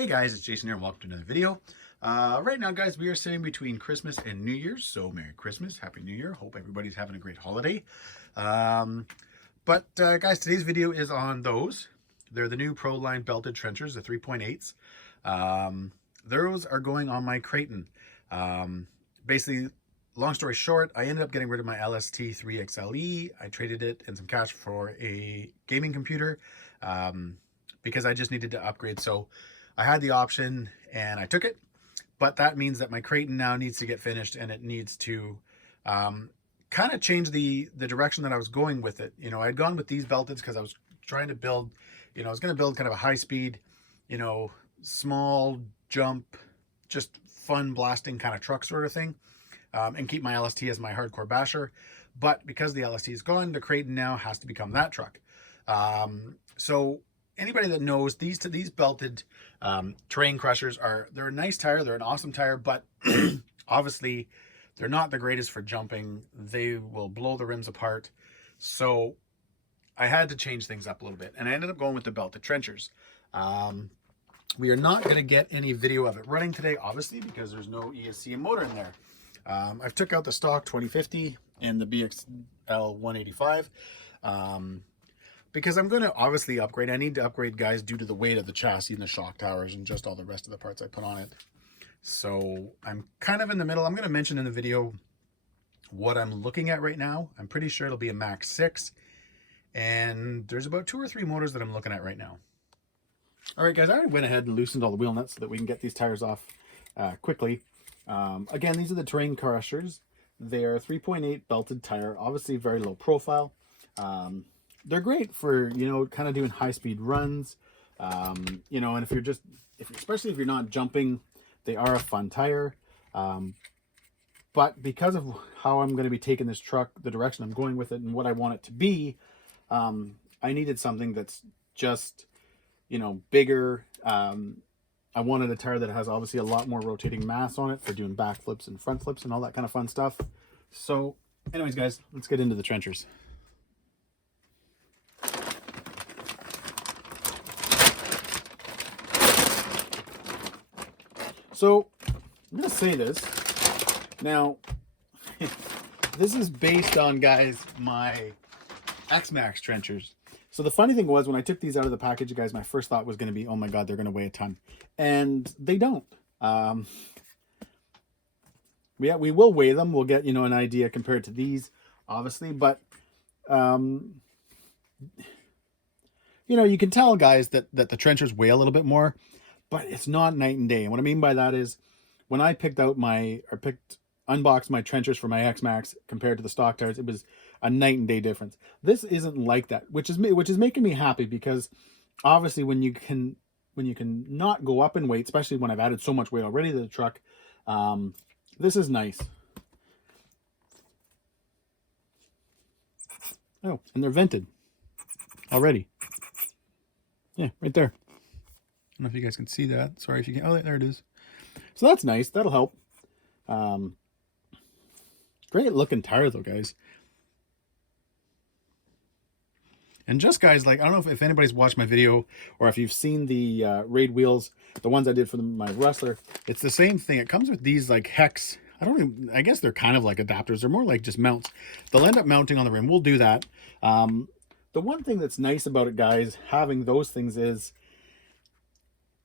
Hey guys, it's Jason here and welcome to another video. Right now guys, we are sitting between Christmas and New Year's, so Merry Christmas, Happy New Year. Hope everybody's having a great holiday. Guys, today's video is on those. They're the new Proline belted trenchers, the 3.8s. Those are going on my Kraton. Basically, long story short, I ended up getting rid of my LST3XLE. I traded it and some cash for a gaming computer because I just needed to upgrade. So I had the option and I took it, but that means that my Kraton now needs to get finished and it needs to kind of change the direction that I was going with it. You know, I'd gone with these belted because I was trying to build, I was going to build kind of a high speed, small jump, just fun blasting kind of truck sort of thing, and keep my LST as my hardcore basher. But because the LST is gone, the Kraton now has to become that truck. So anybody that knows these belted terrain crushers they're a nice tire, they're an awesome tire, but obviously they're not the greatest for jumping. They will blow the rims apart. So I had to change things up a little bit and I ended up going with the belted trenchers. We are not going to get any video of it running today, obviously, because there's no ESC motor in there. I've took out the stock 2050 and the BXL 185. Because I'm going to obviously upgrade. I need to upgrade, guys, due to the weight of the chassis and the shock towers and just all the rest of the parts I put on it. So I'm kind of in the middle. I'm going to mention in the video what I'm looking at right now. I'm pretty sure it'll be a Max 6. And there's about 2 or 3 motors that I'm looking at right now. All right, guys, I already went ahead and loosened all the wheel nuts so that we can get these tires off quickly. Again, these are the terrain crushers. They're 3.8 belted tire, obviously very low profile. They're great for, kind of doing high-speed runs, and especially if you're not jumping, they are a fun tire. But because of how I'm going to be taking this truck, the direction I'm going with it, and what I want it to be, I needed something that's just, bigger. I wanted a tire that has obviously a lot more rotating mass on it for doing back flips and front flips and all that kind of fun stuff. So anyways, guys, let's get into the trenchers. So I'm going to say this. Now, this is based on, guys, my X-Maxx trenchers. So the funny thing was, when I took these out of the package, guys, my first thought was going to be, oh my God, they're going to weigh a ton. And they don't. We will weigh them. We'll get, an idea compared to these, obviously. But, you can tell, guys, that the trenchers weigh a little bit more. But it's not night and day. And what I mean by that is when I unboxed my trenchers for my X-Maxx compared to the stock tires, it was a night and day difference. This isn't like that, which is making me happy, because obviously when you can not go up in weight, especially when I've added so much weight already to the truck, this is nice. Oh, and they're vented already. Yeah, right there. I don't know if you guys can see that. Sorry if you can. Oh, there it is. So that's nice. That'll help. Great looking tire though, guys. And just, guys, I don't know if anybody's watched my video or if you've seen the raid wheels, the ones I did for my Wrestler. It's the same thing. It comes with these hex. I guess they're kind of like adapters. They're more like just mounts. They'll end up mounting on the rim. We'll do that. The one thing that's nice about it, guys, having those things is,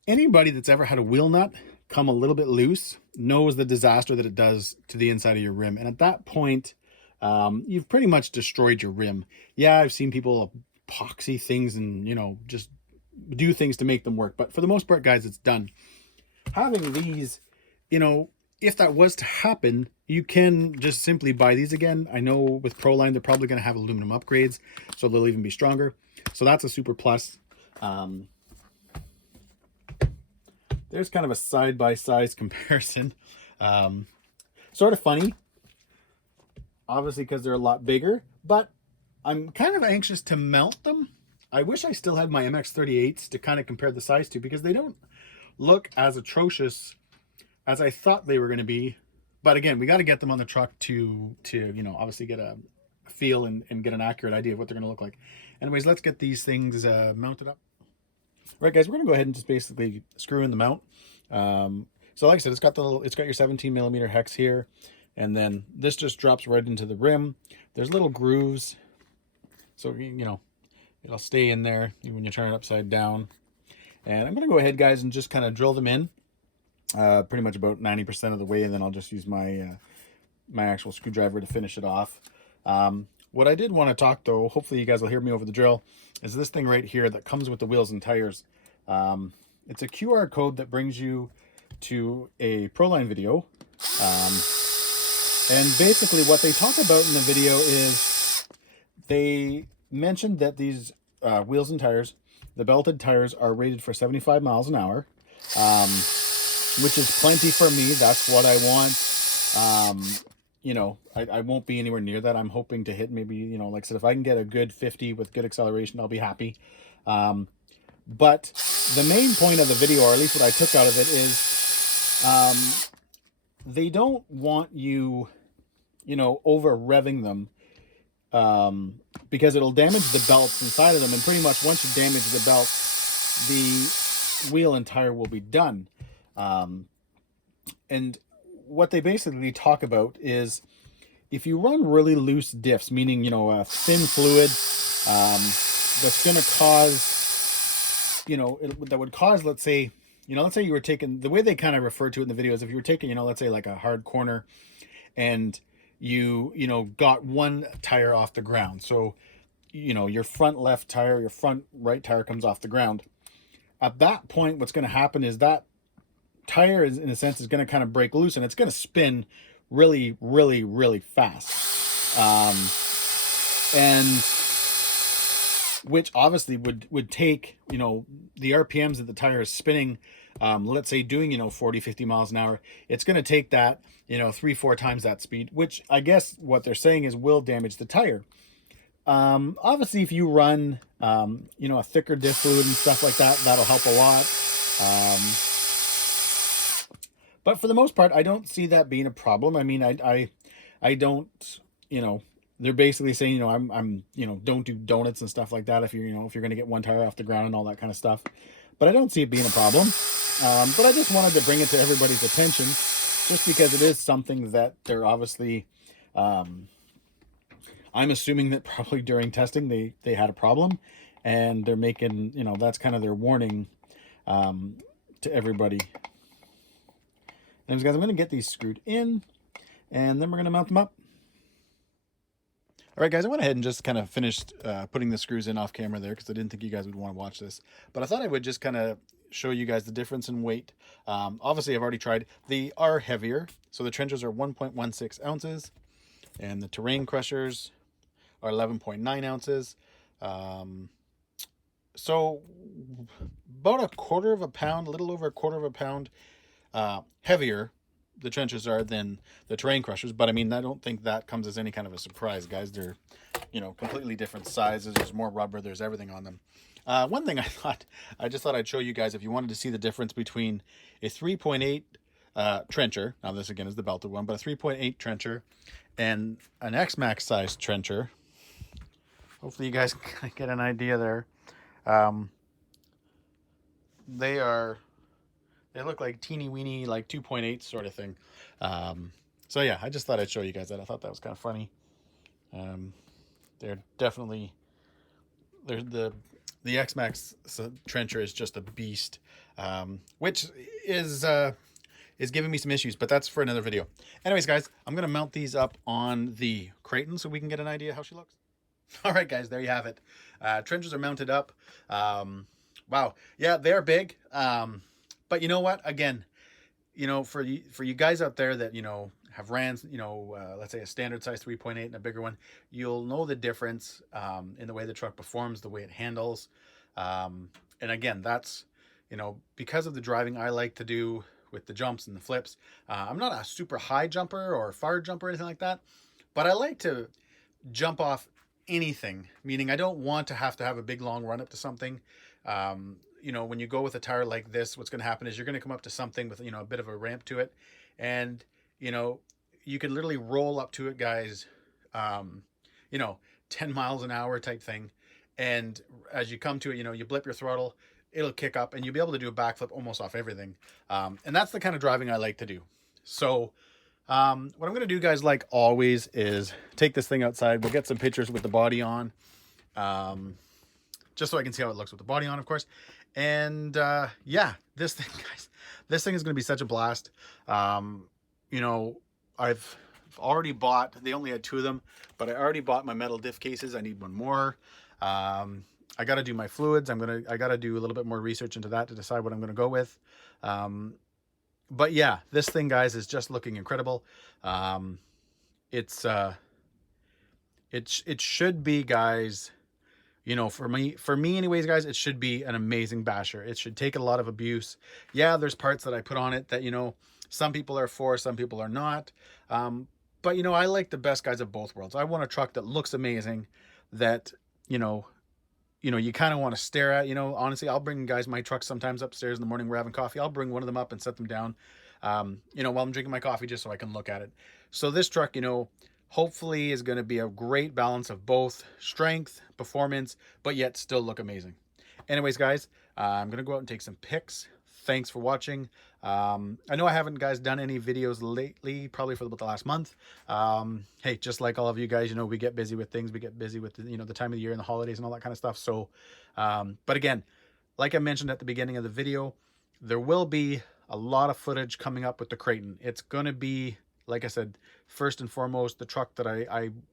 anybody that's ever had a wheel nut come a little bit loose knows the disaster that it does to the inside of your rim. And at that point, you've pretty much destroyed your rim. Yeah, I've seen people epoxy things and, just do things to make them work. But for the most part, guys, it's done. Having these, if that was to happen, you can just simply buy these again. I know with Proline, they're probably going to have aluminum upgrades, so they'll even be stronger. So that's a super plus. There's kind of a side-by-side comparison. Sort of funny, obviously, because they're a lot bigger, but I'm kind of anxious to mount them. I wish I still had my MX-38s to kind of compare the size to, because they don't look as atrocious as I thought they were going to be. But again, we got to get them on the truck to obviously get a feel and get an accurate idea of what they're going to look like. Anyways, let's get these things mounted up. All right, guys, we're gonna go ahead and just basically screw in the mount. So like I said, it's got your 17 millimeter hex here, and then this just drops right into the rim. There's little grooves, so you know it'll stay in there even when you turn it upside down. And I'm gonna go ahead, guys, and just kind of drill them in, pretty much about 90% of the way, and then I'll just use my my actual screwdriver to finish it off. What I did want to talk, though, hopefully you guys will hear me over the drill, is this thing right here that comes with the wheels and tires. It's a QR code that brings you to a Proline video. And basically what they talk about in the video is they mentioned that these wheels and tires, the belted tires, are rated for 75 miles an hour, which is plenty for me. That's what I want. You know, I won't be anywhere near that. I'm hoping to hit maybe, you know, like I said, if I can get a good 50 with good acceleration, I'll be happy. But the main point of the video, or at least what I took out of it, is they don't want you, you know, over revving them, because it'll damage the belts inside of them. And pretty much once you damage the belt, the wheel and tire will be done. And what they basically talk about is if you run really loose diffs, meaning, you know, thin fluid, that's going to cause, you know, that would cause, let's say, you know, let's say you were taking, the way they kind of refer to it in the video is if you were taking, you know, let's say like a hard corner and you know, got one tire off the ground. So, you know, your front left tire, your front right tire comes off the ground. At that point, what's going to happen is that tire is, in a sense, is going to kind of break loose, and it's going to spin really, really, really fast. And which obviously would take, you know, the RPMs that the tire is spinning, let's say doing, you know, 40, 50 miles an hour. It's going to take that, you know, 3-4 times that speed, which I guess what they're saying is will damage the tire. Obviously, if you run, you know, a thicker diff fluid and stuff like that, that'll help a lot. But for the most part, I don't see that being a problem. I mean, I don't, you know, they're basically saying, you know, I'm, you know, don't do donuts and stuff like that if you're, you know, if you're going to get one tire off the ground and all that kind of stuff. But I don't see it being a problem. But I just wanted to bring it to everybody's attention, just because it is something that they're obviously, I'm assuming that probably during testing they had a problem, and they're making, you know, that's kind of their warning to everybody. Anyways, guys, I'm going to get these screwed in, and then we're going to mount them up. All right, guys, I went ahead and just kind of finished putting the screws in off camera there because I didn't think you guys would want to watch this. But I thought I would just kind of show you guys the difference in weight. Obviously, I've already tried. They are heavier. So the trenchers are 1.16 ounces, and the terrain crushers are 11.9 ounces. So about a quarter of a pound, a little over a quarter of a pound heavier the trenches are than the terrain crushers. But I mean, I don't think that comes as any kind of a surprise, guys. They're, you know, completely different sizes. There's more rubber, there's everything on them. One thing I just thought I'd show you guys, if you wanted to see the difference between a 3.8 trencher, now this again is the belted one, but a 3.8 trencher and an X-Maxx size trencher. Hopefully you guys can get an idea there. They look like teeny weeny, like 2.8 sort of thing. So yeah, I just thought I'd show you guys that. I thought that was kind of funny. They're definitely, the X-Maxx trencher is just a beast, which is giving me some issues, but that's for another video. Anyways, guys, I'm gonna mount these up on the Kraton so we can get an idea how she looks. All right, guys, there you have it. Trenchers are mounted up. Wow, yeah, they're big. But you know what? Again, you know, for you guys out there that, you know, have ran, you know, let's say a standard size 3.8 and a bigger one, you'll know the difference in the way the truck performs, the way it handles. And again, that's, you know, because of the driving I like to do with the jumps and the flips. I'm not a super high jumper or far jumper or anything like that, but I like to jump off anything, meaning I don't want to have a big long run up to something. You know, when you go with a tire like this, what's going to happen is you're going to come up to something with, you know, a bit of a ramp to it, and, you know, you could literally roll up to it, guys, you know, 10 miles an hour type thing. And as you come to it, you know, you blip your throttle, it'll kick up and you'll be able to do a backflip almost off everything. And that's the kind of driving I like to do. So what I'm going to do, guys, like always, is take this thing outside. We'll get some pictures with the body on, just so I can see how it looks with the body on, of course. And yeah, this thing, guys, this thing is going to be such a blast. You know, I've already bought, they only had 2 of them, but I already bought my metal diff cases. I need 1 more. I got to do my fluids. I got to do a little bit more research into that to decide what I'm going to go with. But yeah, this thing, guys, is just looking incredible. It should be, guys, you know, for me anyways, guys, it should be an amazing basher. It should take a lot of abuse. Yeah, there's parts that I put on it that, you know, some people are for, some people are not. But, you know, I like the best, guys, of both worlds. I want a truck that looks amazing, that, you know, you kind of want to stare at. You know, honestly, I'll bring, guys, my trucks sometimes upstairs in the morning. We're having coffee. I'll bring one of them up and set them down, you know, while I'm drinking my coffee, just so I can look at it. So this truck, you know, hopefully is going to be a great balance of both strength, performance, but yet still look amazing. Anyways, guys, I'm going to go out and take some pics. Thanks for watching. I know I haven't, guys, done any videos lately, probably for about the last month. Hey, just like all of you guys, you know, we get busy with things. We get busy with, you know, the time of the year and the holidays and all that kind of stuff. So, but again, like I mentioned at the beginning of the video, there will be a lot of footage coming up with the Kraton. It's going to be, like I said, first and foremost, the truck that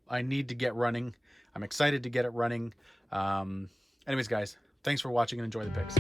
I need to get running. I'm excited to get it running. Anyways, guys, thanks for watching and enjoy the pics.